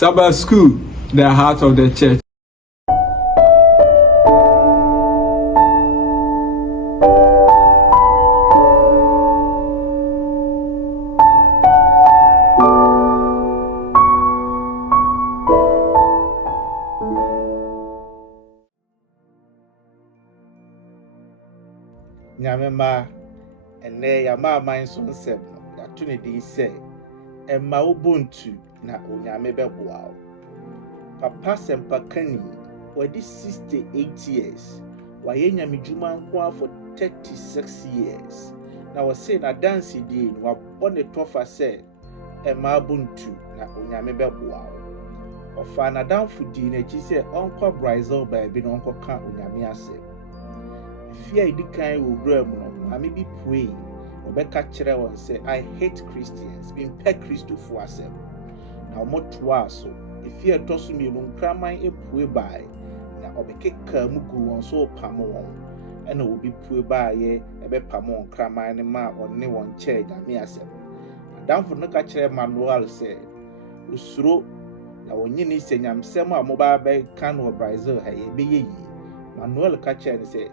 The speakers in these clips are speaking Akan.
Sabbath School, the heart of the church. Nyamema ene ya mama nso nsem ya to ne di say emma ubuntu na onyame beboa wo. Papa Sempakani wadi 68 years waye nyamedwuma nko for 36 years na wo say na dance di wa bone tofa say emma ubuntu na onyame beboa wo. Ofa na danfo di na chi say onko Brazil baabi no onko ka onyame ase. Fear idikan wo bra mu no mami bi pray obeka kire won say I hate Christians bin pe Christo fo asem na omoto aso fear toso mi no nkraman epue bai na obekeka mu gu won so pam won ena obi pue bai ye ebe pam won nkraman ne ma onne won kire da me asem adamfo no ka kire manual say usuro na wonyi ni senyamsem a mo ba be kan wo Brazil ha ye be yi manual ka kire ne say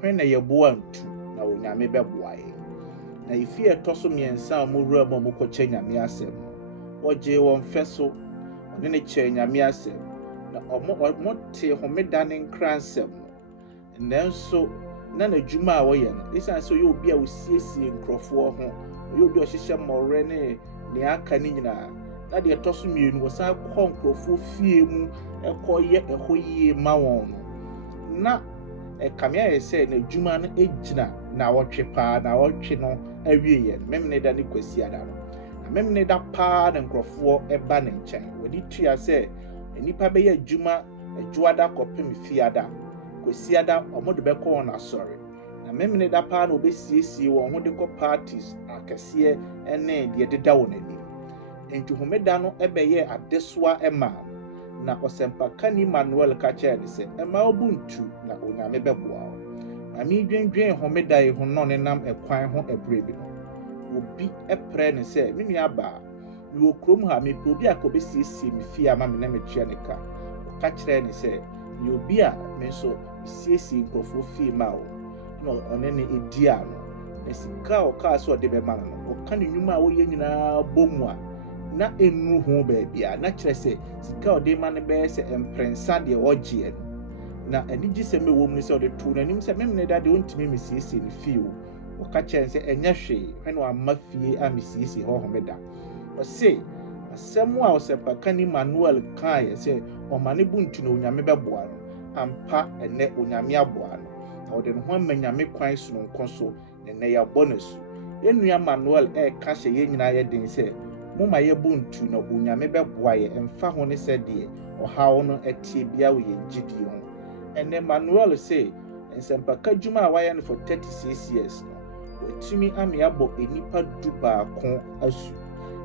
when ye boantu na onyame beboa ye na ifi etoso miensa mo wura mo ko che nyame asem oje won feso one ne che nyame asem na omo te homeda ne nkransem nanso na dwuma a wo ye no isan so ye obi a osiesie nkrofo ho ye obi ohihye mawre ne aka ni nyina na de etoso mienu wo san kɔ nkrofo fie mu ekoye ehoyie ma won na kamia ye say na dwuma no ejina na wotwe pa na wotwe no awie ye memne da ne kwasi ada no na memne da pa na nkrofo eba ne nkyɛn wodi tua say enipa be ye dwuma adwuada kopem fiada kwasi ada omodo be kɔ na sorry na memne da pa na obesiesie won ho de kɔ parties akɛse ene de deda won ani enti homeda no ebe ye adesoa ema na Osempakani Manuel kacha ni se ema obuntu na onyame beboa ami dwendwen homeda ye ho no ne nam ekwan ho ebrebi no obi epre ne se me nua ba mi okrom ha me obi akobesiesie me fie ama me na me tua ne ka ka kire ne se ni obi a me so siesie nkofo fie ma wo no one ne edia no na sika o ka so de be ma no o ka ne nwuma a wo ye nyina bomu a na enu ho baabia na kire se sika ode ma ne be se emprensa de ogie na ani gise me wo mu se ode tu na nim se memne da de ontimi mesiesie ne fie o ka kire se enya hwe hwen wa mafie a mesiesie ho ho meda o se asemu a Osempakani Manuel kai se o mane buntu na onyame beboa no ampa ene onyame aboa no ode no ho amanyame kwan so no nkoso ne ya bonus enua Manuel ka hye ye nyina ye den se muma ye buntu na onyame beboa ye emfa ho ne se de ohawo no etie bia wo ye ngidi ho ene Manuel say Nsempaka dwuma a waye no for 36 years no otimi ame abo enipa duba ko asu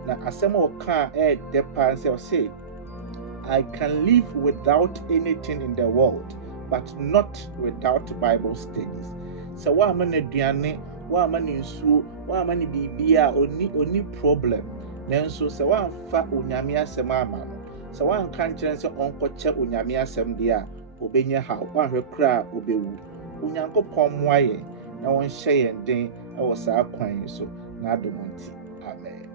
na asem o ka de pa say I can live without anything in the world but not without Bible studies so wa ma na duane wa ma ni nsuo wa ma ni bibia oni problem nanso se wanfa onyame asem ama no se wanka nkyerɛ sɛ ɔnkɔkyɛ onyame asem de a obenya ha wanhwɛ kra obewu onyankopɔn moaye na wɔnhyɛ yɛn den ɛwɔ saa kwan so na adomonti amen.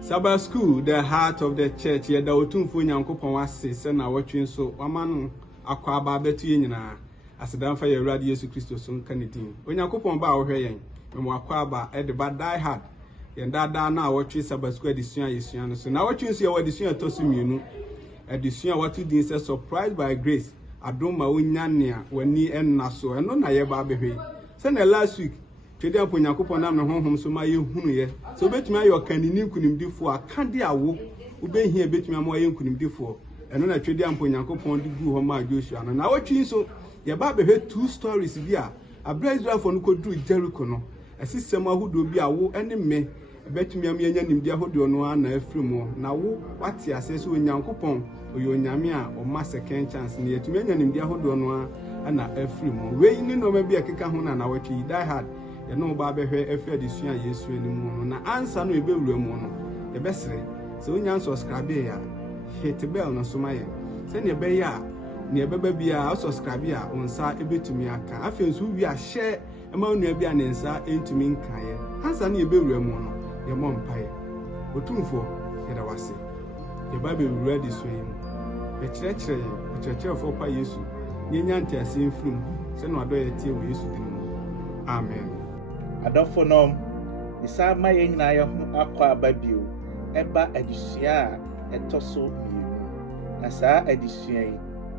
Sabbath School, the heart of the church. Yɛda otumfo nyankopɔn ase sɛ na wɔtwe nso wama no akɔ aba betu yɛ nyinaa asedamfa yɛ Awurade Yesu Kristo so nka ne din onyankopɔn ba a wɔhwɛ yɛn memo akɔ aba ɛde ba die hard yɛn dada na wɔtwe Sabbath School adesua yɛsua no so na wɔtwe nso yɛ adesua toso mienu adesua wɔto din sɛ surprised by grace adoma wonya nea wani enna so ɛno na yɛ ba behwe sɛ na last week twede apo nyankopɔn nam ne honhom so ma yɛ hunu yɛ so betumi ayɔ kanini nkunimdifo aka de awo wobɛhia betumi ama yɛ nkunimdifo ɛno na twede apo nyankopɔn de gu hɔ ma Joshua no na wɔtwe nso yɛ ba behwe two stories bi a abra Israelfo no koduru Jericho no asisɛm ahodo bi a wo ɛne me betumi am yɛnya nimdi ahodo no ana afiri mu na wo wate ase so onyankopɔn oyo nyame a o ma second chance ne yɛtumi anya nimdi ahodo no ana afiri mu wei ni no ma bi akeka ho na wɔtwe die hard yɛno ba behwe afiri adesua Yesu ani mu no na ansa no ebewura mu no yɛbɛsere sɛ onya subscribe ya hit bell no so maye se ne be ya ne beba bia subscribe ya onsa ebetumi aka afi nso wi a share ema nua bia ne nsa entumi nkaye ansa ne ebewura mu no ye mo mpaye otumfo ye da wase ye ba bewura di so yin be kyerɛkyerɛ fo pa Yesu nye nyante ase mfrum se no ado ye tie wo Yesu din mu amen adofo nom isa ma ye nyina ye ho akwa ababio eba adisua a etoso mienu na saa adisua yi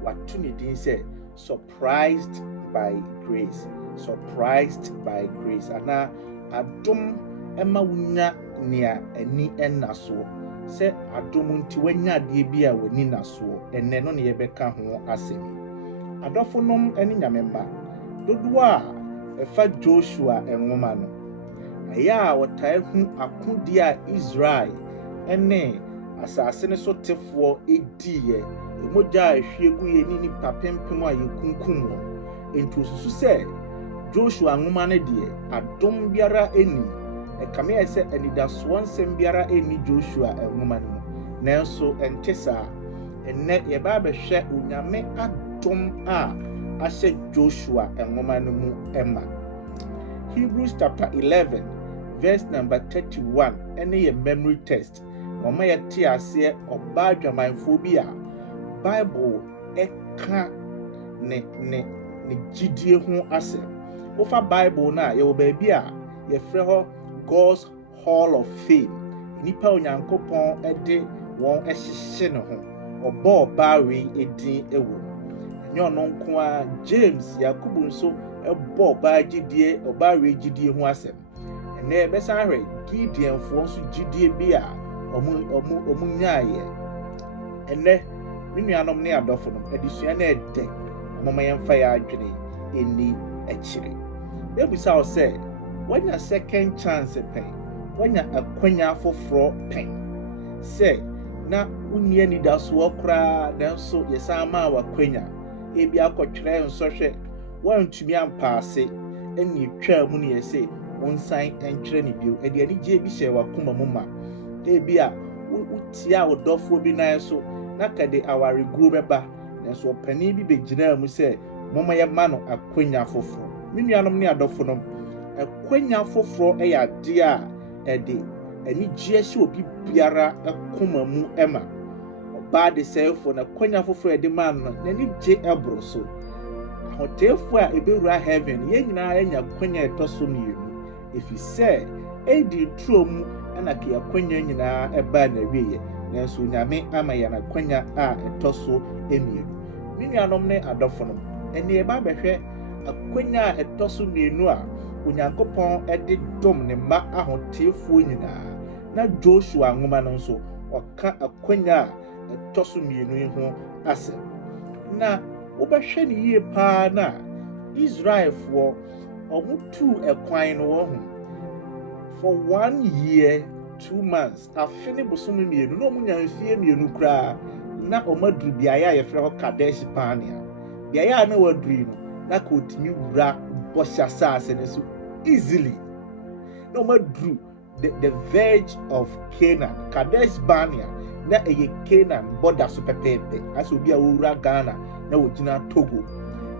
watu ne din sɛ surprised by grace ana adom ema wunya nea ani ennaso sɛ adom nti wanya de bi a wani naso enne no ne yɛbɛka ho asɛm adɔfo nom ani nyamemba dodo a ɛfa Joshua enwoma no aya a wɔtae hu akodi a Israel ene asase ne so tefoɔ ediye emogya ahwie gu ye ni papempem a yekunkum wo enti osusu sɛ Joshua nwoma ne de adom biara eni ekame ya sɛ anidasoɔ nsɛm biara eni Joshua nwoma no nanso ente saa enne ye ba behwɛ onyame adom a ahyɛ Joshua nwoma no mu ema Hebrews chapter 11 verse number 31 ene ye memory test Mama ya ti ase oba dwamanfo bi a Bible eka ne gidie ho ase. Ofa Bible na ye oba bi a ye frɛ ho God's Hall of Fame. Nipa onyankopɔn ede won ehyehye ne ho. Oba bawe edin ewo. Enye ono nko a James Yakubu nso ebo oba we gidie ho ase. Ene besan hwe Gideon fo nso gidie bi a omu nyaaye ene minuanom ne adofo no adisua na ede mama yemfa ya adwene eni akire ebusa o se wanya second chance pen wanya akwanya foforo pen se na unni ani daso okra danso yesama wakwanya ebi akotwere nsɔhwɛ wantumi ampaase eni twa mu ne yese onsan entwere ne bio edi ani gye bi hye wakoma mu ma ebi a utia odofo bi na so na kade awaregu beba nanso opani bi begina mu se moma ye ma no akwanya foforo minuanom ne adofo no akwanya foforo ade a ede ani gye hye obi biara akoma mu ema oba de sefo na akwanya foforo ede ma no nani gye ebro so ahotefo a ebewura heaven ye nyina anya akwanya etoso mienu efi se edi trom ana ke akwanya nyina eba na wiye nanso nyame ama ya na kwanya a etoso emienu minuanom ne adofo no ene eba behwe akwanya a etoso mienu a onyankopɔn ede dom ne ma ahotefo nyina na Joshua nwoma no nso ɔka akwanya a etoso mienu ho ase na wobɛhwɛ ne yie paa na Israelfo omutu ekwan no wo ho for 1 year 2 months afene bosomu mienu no omunya mfie mienu kra na omadru biaye a yefrɛ ho Kadesh Barnea biaye a na wadru no na ka otimi wura bosha sase ne so easily no omadru the verge of Canaan Kadesh Barnea na eye Canaan border so pepepe aso bia wura Ghana na wogina Togo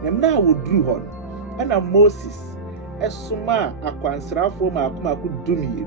na wodru ho na Moses esuma akwansrafo ma akoma dumie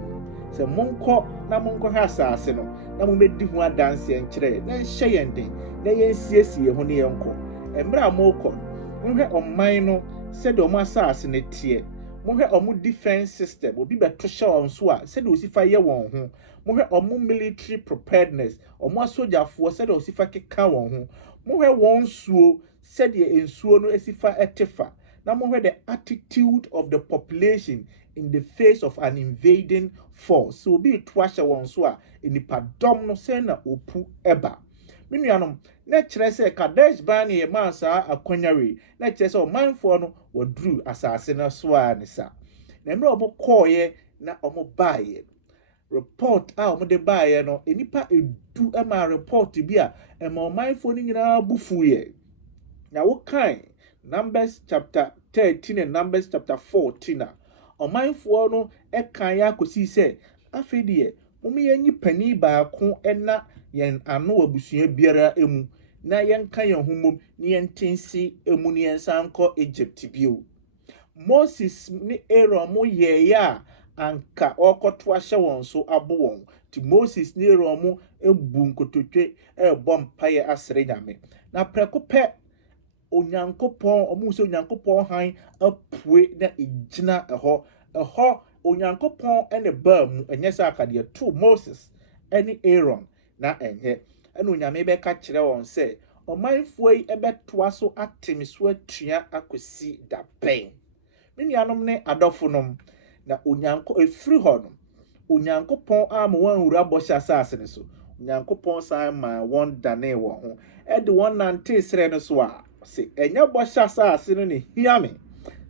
se monko na monko ha asase no na momedi ho adanse enkyere na hye yende na yensiesie ho ne yenko emra moko monhwe oman no se de omo asase ne tie monhwe omo defense system obi beto hye on so a se de osifa ye won ho monhwe omo military preparedness omo asojafo se de osifa keka won ho monhwe won suo se de ensuo no esifa etefa na monhwe the attitude of the population in the face of an invading force so be twasha won so a enipa dom no se na opu eba minuanom na kyerɛ sɛ Kadesh Barnea ma saa akwanyare na kyerɛ sɛ ɔmanfo no wadru asase no so a ne sa na mmerɛ ɔmo kɔɔyɛ na ɔmo baayɛ report a ɔmo de baayɛ no enipa edu ama report bi a ɛma ɔmanfo no nyinaa bufuye na wokan Numbers chapter 13 and Numbers chapter 14 ɔmanfo no ɛkan ya kosi sɛ afedie momeyanyi pani baako ɛna yen ano abusua biara emu na yenka yen humom ni yentensi emu ni yensanko Egypt bio. Moses ni Aaron mo yeya anka okoto ahye won so abo won. Ti Moses ni Aaron mo ebu nkototwe ebo mpaye asere nyame. Na preko pe Onyankopon omu se Onyankopon han apue na ejina eho Onyankopon ene ba mu enye sa akade to Moses ene Aaron na enye ene onyame be ka kire won se omanfo yi ebetoa so atemiso atua akosi da ben. Nuanom ne adofonom na efiri ho no Onyankopon ama wanwura bɔhyɛ asase ne so. Onyankopon san ma won dane wo ho ede won nante sere no so a se enya bɔhyɛ asase no ne hia me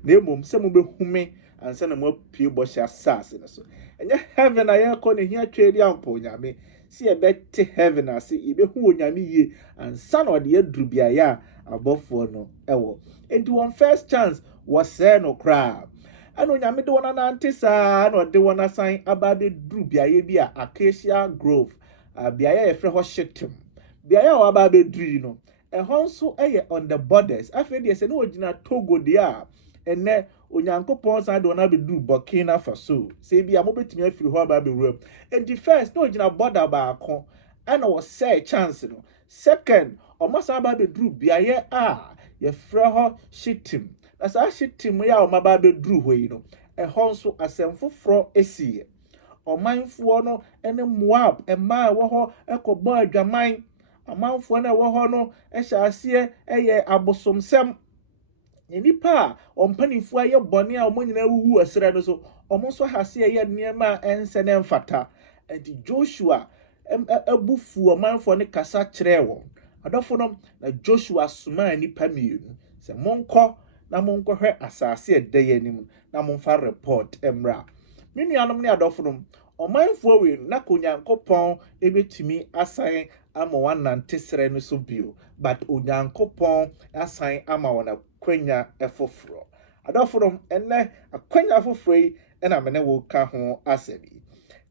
na emom se mo behume ansa na mo apie bɔhyɛ asase no so. Enya heaven aye ko ne hia twedi ampo nyame si ebete heaven ase ebehu onyame yie ansa na ode aduru bia ya abofo no ewo. Enti won first chance was say no cry. Ano nyame de wona nante saa na ode wona san aba be duru biaye bi a Acacia Grove biaye ye fre ho Shittim biaye a aba be duru no ehon so eye on the borders afi de se na ogina Togo de a ene Onyankopon san de wona be duru Burkina Faso se bia mo betimi afiri ho aba be wura and the first na ogina border ba akon ana was say chance no second omo san aba be duru biaye a ye fre ho Shittim. As I Shittim ya omaba be duru ho yi no ehon so asemfoforo esiye omanfo no ene Moab ema wo ho ekobo adwaman amanfo na wo ho no ehya ase eye abosomsem nipa ompanifo aye bone a omonyina wuwu asere no so omonso hase eye niema ense ne mfata enti Joshua abufu omanfo ne kasa kire wo adofo no na Joshua suma nipa mienu se monko na monkohwe asase edeye nim na monfa report emra menuanom ne adofonom omanfo we na konyankopon ebetimi asan ama wanante sere no so bio but onyankopon asan ama wona kwanya efoforo adofonom enne akwanya afoforo yi na mene wo ka ho asabi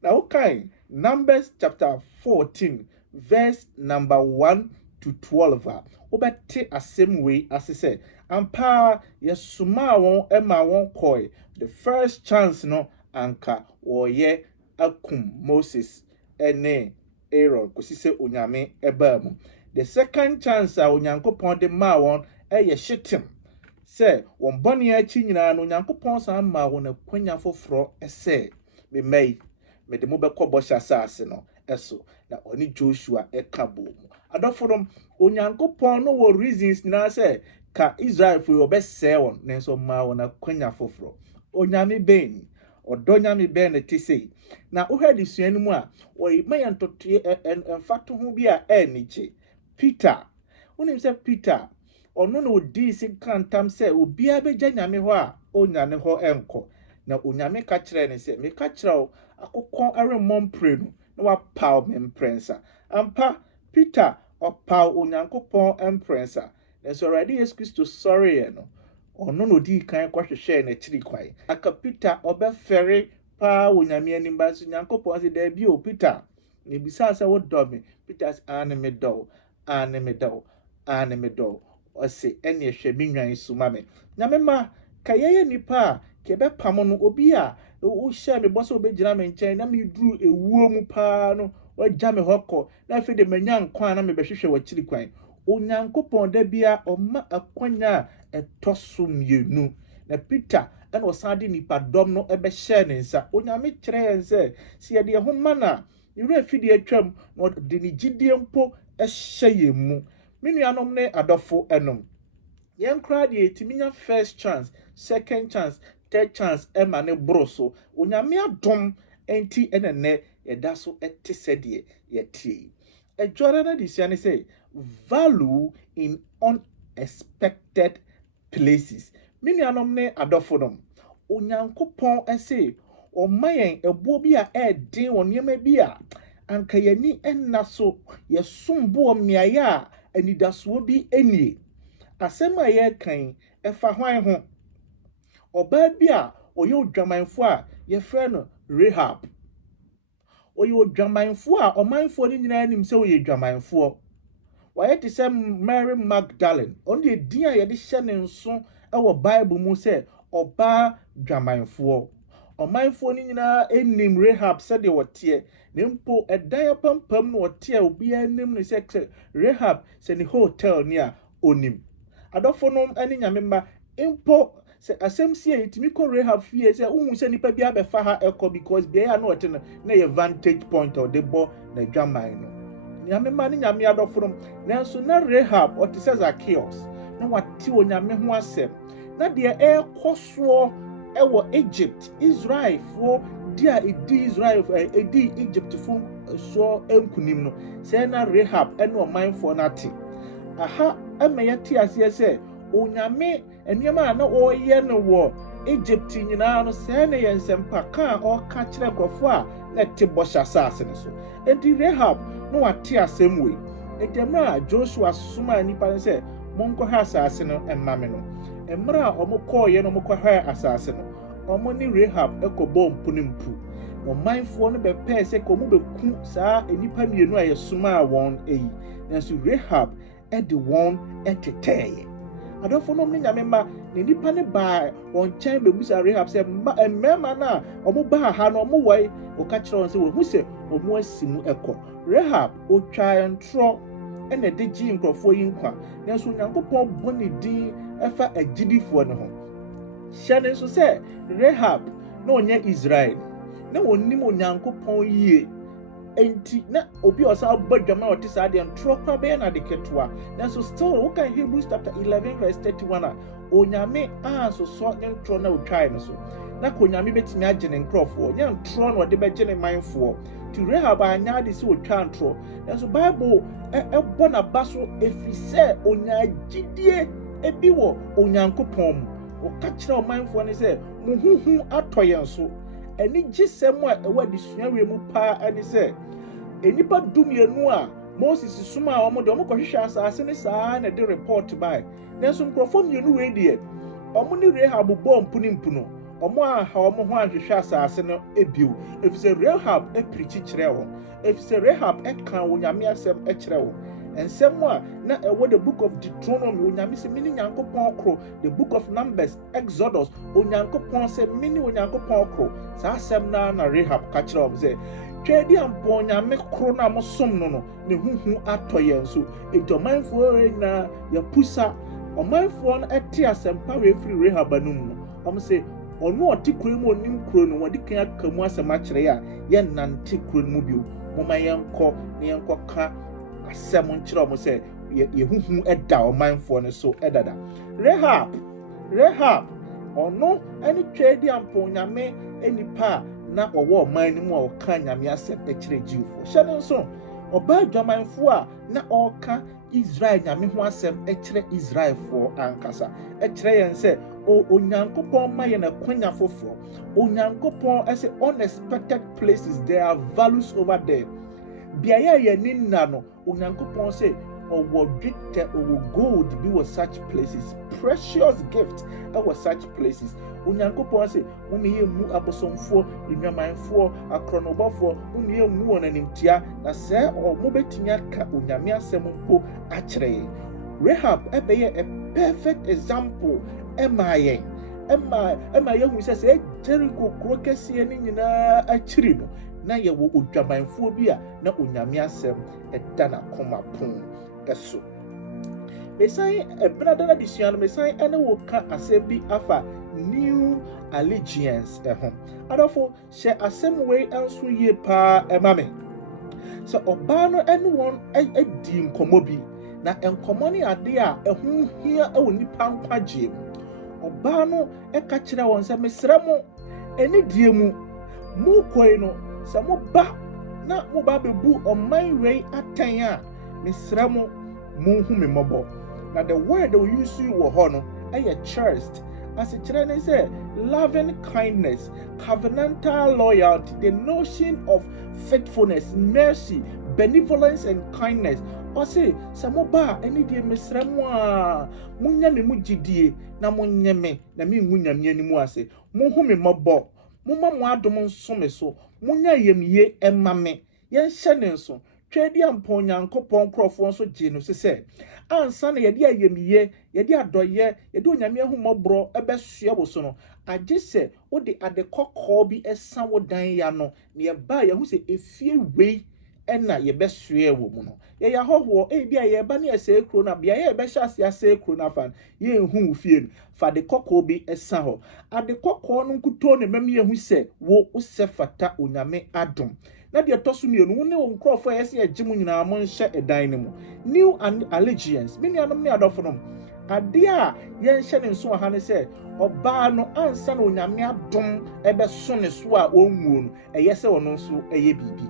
na wo kan Numbers chapter 14 verse number 1 to 12 obete asem we asese ampa yesuma won ema won koi the first chance no anka woye akum Moses ene Aaron kosise onyame eba mu the second chance a onyankopon de ma won eye Shittim se won bone achi nyina no onyankopon san ma won akwanya foforo ese me mai me de mo bekọ bọhyɛ asase no eso na oni Joshua ekabo mu adoforom onyankopon no wo reasons na se ka Israel for obese won nenso ma won akwanya foforo onyame ben odonyame ben ne tese na ohedi suanu mu a oyi mayantoto emfato ho bi a eniche Peter unim se Peter ono no odi sin kantam se obi abegya nyame ho a onyane ho enko na onyame ka kire ne se me ka kire akokon aremmom prenu na wa paw memprensa ampa Peter opaw onyankopon emprensa nenso already Yesu Kristo sorry no ono no di kan kwahwehwe na chiri kwai aka Peter obefere pa onyame animba so nyankopon se da bi o Peter ne bisa se wo do me Peter aneme do o se ene hwe menwan su ma me nyame ma kayeye nipa ke be pam no obi a o share me boso obegyina me nchen na me duru ewuo mu pa no wagya me hokọ na afi de manya nkwan na me behwehwe wachiri kwan onyankopon da bia oma akwanya etoso mienu na Peter and osade nipa dom no ebe share ne nsa onyame kire yense se ye de ho mana ire afidi atwam no de ni gidie mpo ehye yemu menuanom ne adofo enom yenkra de etiminya first chance second chance third chance ema ne broso onyame adom enti enene yeda so etesede yetie ejora na disiane say value in unexpected places menuanom ne adofodom onyankopon ese o mayen ebo bi a edin woniema bi a anka yani enna so yesombo miaya a anidaso bi enie asema ye kan efa hwan ho oba bi a oye odwamanfo a ye frɛ no Rahab oyo dwamanfo a omanfo ni nyina nim se oyo dwamanfo waye te se Mary Magdalene on de din a ye de hye ne nso e Bible mu se oba dwamanfo omanfo ni nyina enim Rahab se de wote ne mpo edan pampam no wote obi anim ne se Rahab se ne hotel ni a onim adofo no ani nyamemba mpo se asem si etimi ko Rahab fie se unhu se nipa bi abefa ha ekọ because bia ya no wote no na ye vantage point or de bo na dwaman no nyamemba ni nyame adofo no nanso na Rahab o te se Zacchaeus na wate onyame ho asem na de ekoso ewo Egypt Israel for dia edi Israel edi Egypt fo so enkunim no se na Rahab ene omanfo na te aha emeye ti ase se onyame eniema na oye no wo Egypt nyina no se na yensempa ka o ka kire krofo a na te bosha asase ne so enti Rahab no wate asem we edemra Joshua suma nipa se monko ha asase no emmame no emra omukọ ye no omukọ ha asase no omo ni Rahab ekobo mpunimpu no manfo no be pe se ko mu be ku saa enipa mienu a yesuma won eyi nanso Rahab e de won entertain adofo no nyame ma ne nipa ne ba won chen be busa Rahab se mmema na omo ba ha no omo wai o ka kire won se wo hu se omo asimu ekọ Rahab o twa entro ene de gi nkrofo yi nkwa nanso Nyankopɔn boni din efa agidifo no ho hyane so se Rahab na onye Israel na onim Onyankopɔn yie enti na obi osa badwama o te sa de ntro kwa be na de ketwa nanso still we can Hebrews chapter 11 verse 31 a onyame anso so ntro na otwae no so na ko onyame betimi agye ne nkrofo nya ntro na de begye ne manfo ti Rahab anya de se otwa ntro nanso Bible ebo na baso efise onyagidie ebi wo Onyankopɔn mu o ka kire o manfo ne se muhuhu atoyen so eni gisem a ewa disuawe mu pa ani se enipa dumienu a Moses suma a omo de omo kohwehwe asase ne saa na de report by nanso nkrofo mienu we de omo ni Rahab bo mpunimpu no omo a ha omo ho ahwehwe asase no ebiu efise Rahab preach kire wo efise Rahab kan onyame asem kire wo ensem a na ewo the book of Deuteronomy onyame se mini Nyankopɔn kro the book of Numbers Exodus Onyankopɔn se mini Onyankopɔn kro saa asem na Rahab ka kire wo se twedi ampo onyame kro na mosom no ne huhu atoye nso edomanfo na ya pusa omanfo no ete asempa we free Rahab anum no om se ono oti kro mu onim kro no wodi kan akamu asema kire ya ye nante kro mu bio moma yenko ne yenko ka asem nkire om se ye huhu eda omanfo no so edada Rahab ono ani twedi ampo onyame enipa na owo man ni mu a oka nyame asem ekire jiwfo hyene nso oba dwamanfo a na oka Israel nyame ho asem ekire Israelfo ankasa ekire yen se Onyankopɔn ma ye na kwanya foforo Onyankopɔn ese unexpected places there are values over there biaya ye ninna no Onyankopɔn se owo dwetɛ owo gold be was such places precious gift was such places Onyankopɔn se mumiye mu abosomfo nyamanfo akronobofo mumiye mu wonanimtia na se mo betinya ka onyame asem mpo akyere Rahab ebeye a perfect example ema ye hu se Jericho krokese ni nyina akyiri no na ye wo odwamanfo bi a na onyame asem edana koma pon eso mesan ebradana disuan mesan ene wo ka asem bi afa new allegiance adofo she asem we anso ye pa emame so oba no ene won edi nkomo bi na enkomo ne ade a ehu hia ewo nipa nkwaje oba no eka kire won se mesra mo eni die mu koi no se mo ba na mo ba bebu oman wei atan a mesra mo hu me mobo na the word we use you wo ho no cherished as a children say loving kindness, covenantal loyalty, the notion of faithfulness, mercy, benevolence and kindness. Or say samoba any day mesremwa munya me mujidie na munya me na mi munya me ni mu ase mu hu me mobo Mumma mo adom nsome so. Munya yemye emame. Yen hyene nso. Twedi ampa Onyankopɔn nkrɔfo nso gye no se ansa na yɛde ayemye yɛde adɔye yɛde onyame ahumɔborɔ ɛbɛsoa wo so no agye sɛ wode ade kɔkɔɔ bi ɛsa wo dan ya no ne yɛba yɛho sɛ efie wei ɛna yɛbɛsoa wo mu no yɛyɛ ahɔhoɔ ebi a yɛba ne yɛsɛ kuro na bia yɛbɛhyɛ ase asɛ kuro na fa yɛnhu wo fie no fa de kɔkɔɔ bi ɛsa hɔ ade kɔkɔɔ no nkuto ne mɛm yɛhu sɛ wo sɛ fata onyame adom na de toso mienu wo ne wo nkrɔfo yɛse yɛgye mu nyinaa mo nhyɛ edan ne mu new allegiance me nuanom ne adɔfo no ade a yɛnhyɛ ne nso aha ne sɛ ɔbaa no ansa na onyame adom ɛbɛso ne so a ɔnwuo no ɛyɛ sɛ ɔno nso ɛyɛ bibi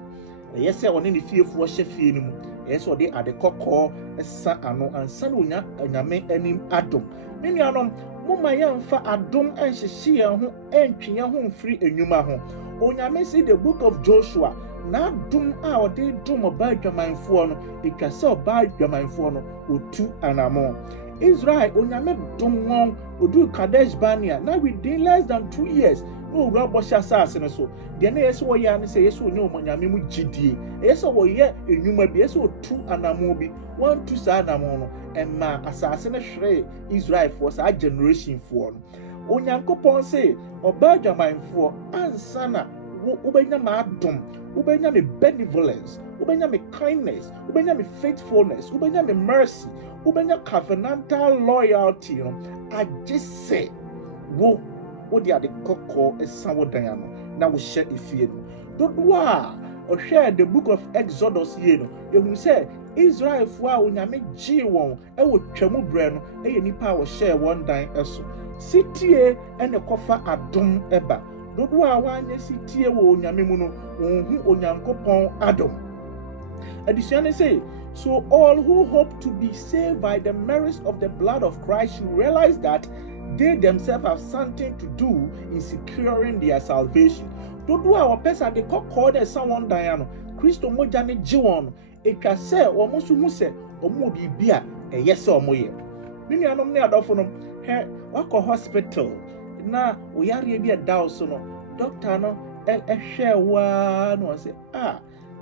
ɛyɛ sɛ ɔne ne fiefoɔ hyɛ fie no mu ɛyɛ sɛ ɔde ade kɔkɔɔ ɛsa ano ansa na onyame anim adom me nuanom moma yɛmfa adom ɛnhyehye yɛn ho ɛntwe yɛn ho mfiri enwuma ho onyame si the book of Joshua na dum a ɔde dum ɔbaa dwamanfoɔ no etwa sɛ ɔbaa dwamanfoɔ no otu anamo Israel onyame dum wɔn odu Kadesh Barnea na within less than 2 years no owura bɔhyɛ asase no so deɛ na yɛsɛ wɔyɛ ano sɛ yɛsɛ onye onyame mu gyidie yɛsɛ wɔyɛ enwuma bi yɛsɛ otu anamo bi wɔn tu saa anamo no ɛma asase no hwere Israelfoɔ saa generation foɔ no onyankopɔn sɛ ɔbaa dwamanfoɔ ansa na ubenya ma adom ubenya me benevolence ubenya me kindness ubenya me faithfulness ubenya me mercy ubenya covenantal loyalty no agye sɛ wo de ade kɔkɔɔ ɛsa wo dan ano na wo hyɛ efie no dodo a ɔhwɛ the book of Exodus yie no ehu sɛ Israelfoɔ a onyame gye wɔn ɛwɔ twam brɛ no ɛyɛ nipa a wɔhyɛ wɔn dan ɛso sitie ɛne kɔfa adom ɛba dodo a wanye sitie wo onyame mu no onhu onyankopɔn adom addition say so all who hope to be saved by the merits of the blood of Christ should realize that they themselves have something to do in securing their salvation dodo a opesa de kokko de someone diano Kristo moja ne gye won etwa sɛ wɔn so hu sɛ wɔn bibi a ɛyɛ sɛ wɔn yɛ me nuanom ne adɔfo no he wakɔ hospital na oyare bi ɛda so no doctor no ɛhwɛ wa no sɛ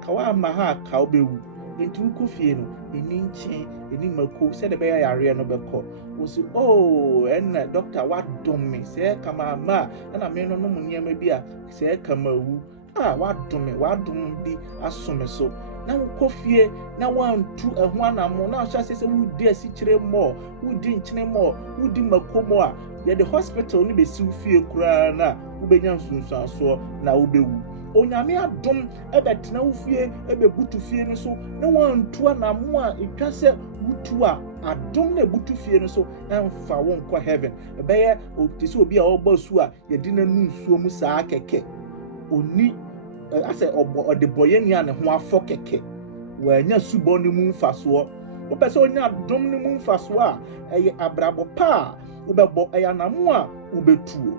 ka wa ma ha ka obewu ntu ku fie no eni nkyɛn eni mako sɛ de bɛyɛ yare no bɛkɔ wo sɛ ɛna doctor wa dom me sɛ kama ma na me no no mu nneɛma bi a sɛ kama wu wa dom bi asome so na wo fie na wantu ɛho anamo na ahya sɛ wudi asikyire mo wudi nkyene mo wudi mako mo a yɛ the hospital ni besi fie kura na wobenya nsunsuanso na wobewu onyame adom ɛbɛtena wo fie ɛbɛbutu fie no so na wantu anamo a etwa sɛ wutu a adom na ebutu fie no so ɛmfa wo nkɔ heaven ɛbɛyɛ otisi obi a ɔbɔ su a yɛdi na nu nsuo mu saa kɛkɛ oni asɛ ɔde boyeni a ne ho afɔ kɛkɛ wanya subɔ ne mu mfasoɔ wopɛ sɛ onya adom ne mu mfasoɔ a ɛyɛ abrabɔ pa wobɛbɔ ɛyɛ anamo a wobɛtuo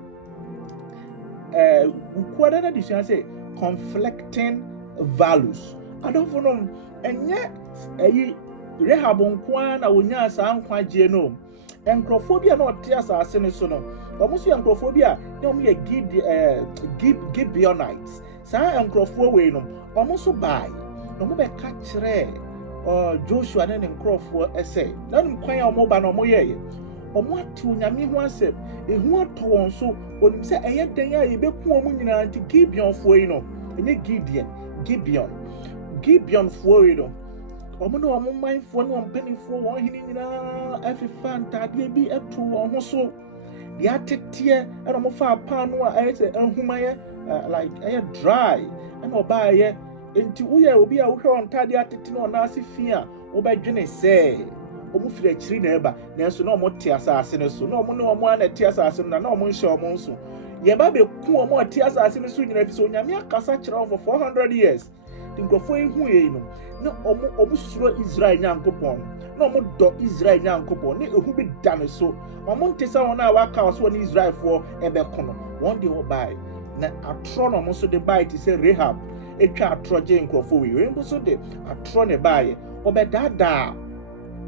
ukuada na disua sɛ conflicting values adɔfo no ɛnyɛ ɛyi Rahab nkoa na wonya saa nkwagye no nkrɔfoɔ bi a na ɔte asase ne so no wɔn so yɛ nkrɔfoɔ bi a na wɔn yɛ Gibeonites saa nkrɔfoɔ wei no wɔn so bae na wɔn bɛka kyerɛ Joshua ne nkrɔfoɔ ɛsɛ na ne kwan a wɔn ba na wɔn yɛɛ wɔn ate onyame ho asɛm ehu atɔ wɔn so onim sɛ ɛyɛ dan a yɛbɛku wɔn nyinaa nti Gibeonfoɔ yi no ɛnyɛ Gibeonfoɔ yi no wɔn ne wɔn manfoɔ ne wɔn mpanimfoɔ wɔn hene nyinaa afifa ntadeɛ bi ato wɔn ho so deɛ ateteɛ ɛna wɔn fa paano a ɛyɛ sɛ ɛhumayɛ like ɛyɛ dry ɛna ɔbaa yɛ nti woyɛ obi a wohwɛ wɔn ntadeɛ atete na ɔnan ase fi a wobɛdwene sɛ wɔn firi akyiri na ɛba nanso na wɔn te asase no so na wɔn ne wɔn ana te asase no na wɔn nhyɛ wɔn nso yɛba bɛku wɔn a te asase no so nyinaa fi sɛ onyame akasa kyerɛ wɔn for 400 years nkrɔfoɔ yi hu yɛ no na ɔmo suro Israel nyankopɔn na ɔmo dɔ Israel nyankopɔn ne ehu bi da ne so ɔmo nte sɛ wɔn a waka wɔ so ne Israelfoɔ ɛbɛko no wɔn de ɔbae na atorɔ na ɔmo so de bae te sɛ Rahab etwa atorɔ gye nkrɔfoɔ yi wɔn nso de atorɔ ne bae ɔbɛdaadaa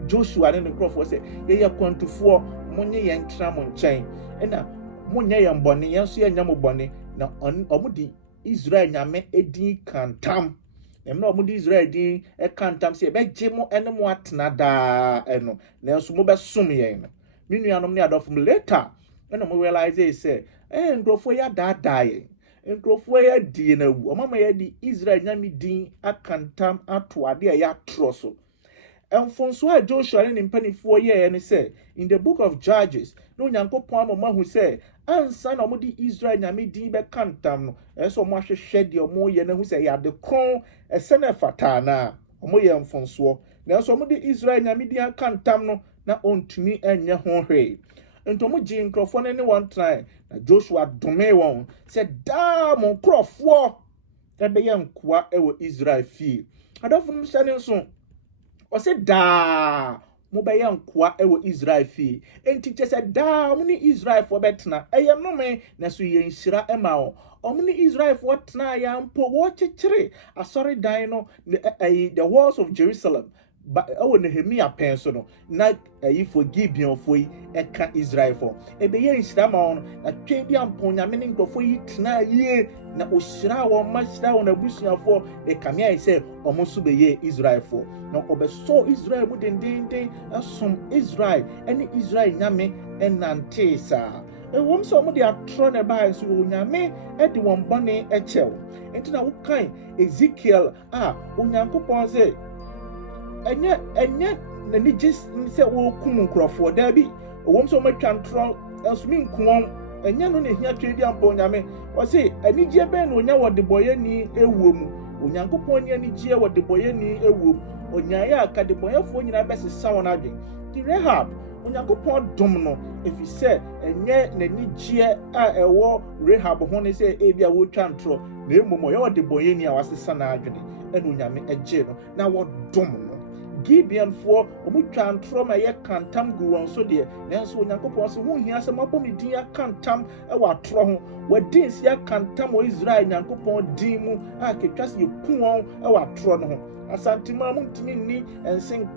Joshua ne nkrɔfoɔ sɛ yɛyɛ kwantufoɔ monye yɛn tena mo nkyɛn ɛna monyɛ yɛn bɔne yɛn so yɛnyɛ mo bɔne na ɔmo di Israel nyame edin kantam na ɔmo di Israel din kantam sɛ ɛbɛgye mo ɛne mo atena daa ɛno nanso mo bɛsom yɛn no me nuanom ne adɔfo later ɛna mo realize sɛ nkurɔfoɔ yɛ adaadaa yɛn nkurɔfoɔ yɛ die na wu ɔmo ama yɛ di Israel nyame din akantam ato ade a yɛatorɔ so mfonso a Joshua ne mpanifoɔ yɛɛ ne sɛ in the book of Judges na Onyankopɔn ama mo ahu sɛ ansa na ɔmo di Israel nyame din bɛka ntam no ɛsɛ ɔmo ahwehwɛ deɛ ɔmo yɛ na hu sɛ yɛ ade kron ɛsɛ na ɛfata na ɔmo yɛ mfonsoɔ nanso ɔmo di Israel nyame din aka ntam no na ɔntumi ɛnyɛ ho hwee nti ɔmo gye nkurɔfoɔ no ne wɔn tena na Joshua domee wɔn sɛ daa mo nkurɔfoɔ ɛbɛyɛ nkoa ɛwɔ Israel fie adɔfo no hyɛ ne nso ɔsɛ daa mobɛyɛ nkoa ɛwɔ Israel fie enti kyɛ sɛ daa ɔmo ne Israelfoɔ bɛtena ɛyɛ nnome na so yɛ nhyira ɛma wɔn ɔmo ne Israelfoɔ tena yɛ mpo wɔkyekyere asɔredan no the walls of Jerusalem ɛwɔ Nehemia pɛn so no na for Gibeonfoɔ yi ɛka Israelfoɔ ɛbɛyɛ nhyira ma wɔn na twɛn bi ampo nyame ne nkurɔfoɔ yi tena yie na ohyira wɔn ma hyira wɔn abusuafoɔ ɛkame ayɛ sɛ ɔmo nso bɛyɛ Israelfoɔ na ɔbɛsɔ Israel mu dendenden ɛsom Israel ɛne Israel nyame ɛnante saa ɛwɔm sɛ ɔmo de atorɔ na ɛbaa nso onyame ɛde wɔn bɔne ɛkyɛw nti na wokan Ezekiel a Onyankopɔn sɛ ɛnyɛ n'ani gye sɛ wɔkum nkurɔfoɔ daabi ɛwɔm sɛ ɔmatwa ntorɔ ɛnso menku wɔn ɛnyɛ no na ɛhia twɛ di ampa onyame ɔse anigyeɛ bɛn na onya wɔ debɔyɛni ɛwuo mu Onyankopɔn ne anigyeɛ wɔ debɔyɛni ɛwuo mu ɔnyaeɛ a ka debɔyɛfoɔ nyinaa bɛsesa wɔn adwen nti Rahab Onyankopɔn dom no ɛfiri sɛ ɛnyɛ n'anigyeɛ a ɛwɔ Rahab ho ne sɛ ebi a wɔtwa ntorɔ na mmom ɔyɛ wɔ debɔyɛni a wasesa n'adwene ɛna onyame ɛgye no na wɔdom no Gibeonfoɔ ɔmo twa ntorɔ ma yɛ kantam gu wɔn so deɛ nanso Onyankopɔn sɛ ho hia sɛ mabɔ me din akantam ɛwɔ atorɔ ho wɔdi nsi akantam wɔ Israel Nyankopɔn din mu a ketwa sɛ yɛku wɔn ɛwɔ atorɔ no ho asantema mo ntumi nni ɛnsen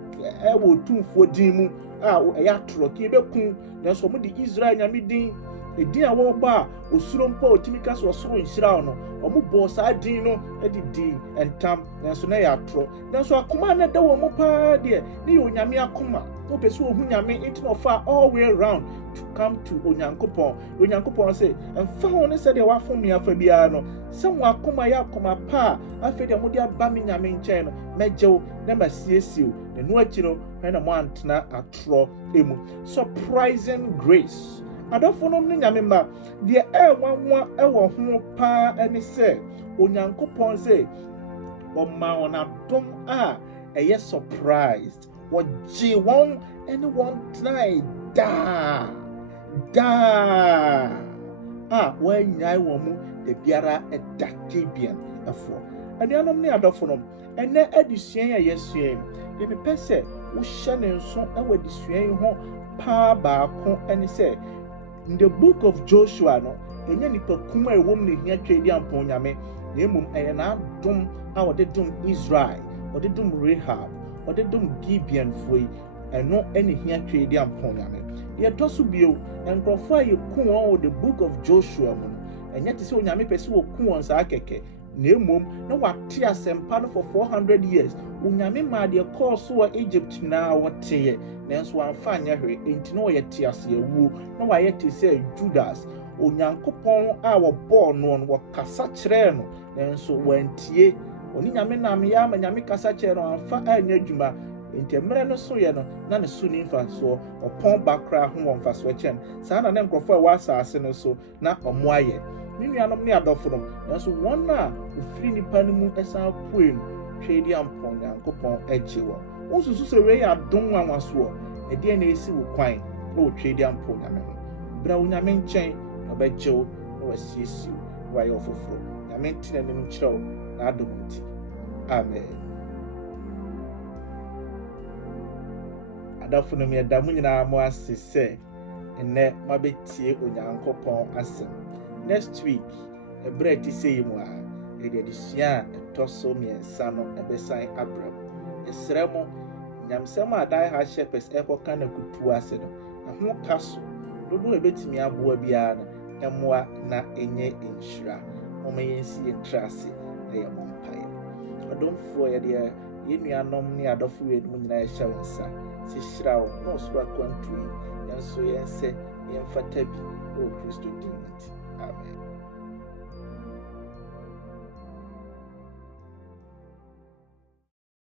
ɛwɔ otumfoɔ din mu a ɛyɛ atorɔ ka yɛbɛku nanso ɔmo de Israel nyame din edin a wɔbɔ a osuro mpo a otumi ka so ɔsoro nhyira no ɔmo bɔ saa din no de di ntam nanso na yɛ atorɔ nanso akoma na da wɔ mo paa deɛ ne yɛ onyame akoma wopɛ sɛ ohu nyame nti na ɔfa all way around to come to Onyankopɔn sɛ ɛmfa ho ne sɛdeɛ wafom me afa biara no sɛ mo akoma yɛ akoma pa a afei deɛ mode aba me nyame nkyɛn no mɛgyew na masiesie na no akyi no hwɛ na mo antena atorɔ emu surprising grace adɔfo no ne nyame ma deɛ ɛwanwa ɛwɔ ho paa ɛne sɛ Onyankopɔn sɛ ɔma wɔn adom a ɛyɛ surprised wɔgye wɔn ɛne wɔn tenae daa a wɔanyae wɔn mu da biara ɛda Gibeon ɛfoɔ anuanom ne adɔfo no ɛnɛ adesua a yɛsua no deɛ mepɛ sɛ wohyɛ ne nso ɛwɔ adesua yi ho paa baako ɛne sɛ in the book of Joshua no ɛnyɛ nipa kum a ɛwɔ mu na ehia twɛ di ampa onyame na mmom ɛyɛ n'adom a wɔde dom Israel wɔde dom Rahab wɔde dom Gibeonfoɔ yi ɛno ɛna ehia twɛ di ampa onyame deɛ ɛtɔ so bio nkurɔfoɔ a yɛku wɔn wɔ the book of Joshua mu no ɛnyɛ te sɛ onyame pɛ sɛ wɔku wɔn saa kɛkɛ na mmom na wate asɛmpa no for 400 years onyame maa deɛ kɔɔ so wɔ Egypt nyinaa wɔteɛ nanso amfa anyɛ hwee enti na wɔyɛ te ase awuo na wɔayɛ te sɛ Judas Onyankopɔn a wɔbɔɔ no no wɔkasa kyerɛɛ no nanso wɔantie ɔne nyame nam yɛ ama nyame kasa kyerɛɛ no amfa anyɛ adwuma enti mmerɛ no so yɛ no na ne so ne mfasoɔ ɔpɔn ba koraa ho wɔ mfasoɔ kyɛn saa na ne nkurɔfoɔ a ɛwɔ asase no so na ɔmo ayɛ ne nuanom ne adɔfo no nanso wɔn a ofiri nipa no mu ɛsan poe no twɛ di ampa Onyankopɔn agye wɔn wosusu sɛ wei yɛ adom nwanwasoɔ ɛdeɛ na esi wo kwan na wɔtwɛ di ampa onyame ho bra wo nyame nkyɛn na ɔbɛgye wo na wasiesie wo na wayɛ wo foforɔ nyame nti n'anim kyerɛ wo na adom nti amen adɔfo no yɛda mo nyinaa mo ase sɛ ɛnnɛ mabɛtie Onyankopɔn asɛm next week ɛberɛ a ɛte sɛ yi mu a ɛde adesua a ɛtɔ so mmiɛnsa no ɛbɛsan abrɛ mu ɛsrɛ mo nyamsɛm a Die Hard Shepherds ɛkɔka na kutu ase no ɛho ka so dodo ɛbɛtumi aboa biara no ɛmmoa na ɛnyɛ nhyira. Moma yɛnsi yɛn trase na yɛmmɔ mpaeɛ. Ɔdomfoɔ yɛde yɛn nuanom ne adɔfo wɛnum nyinaa yɛhyɛ wo nsa sɛ hyira wo na ɔsoro akwantuo yi yɛnso yɛnsɛ yɛmfata bi wɔ Kristo din nti. Amen.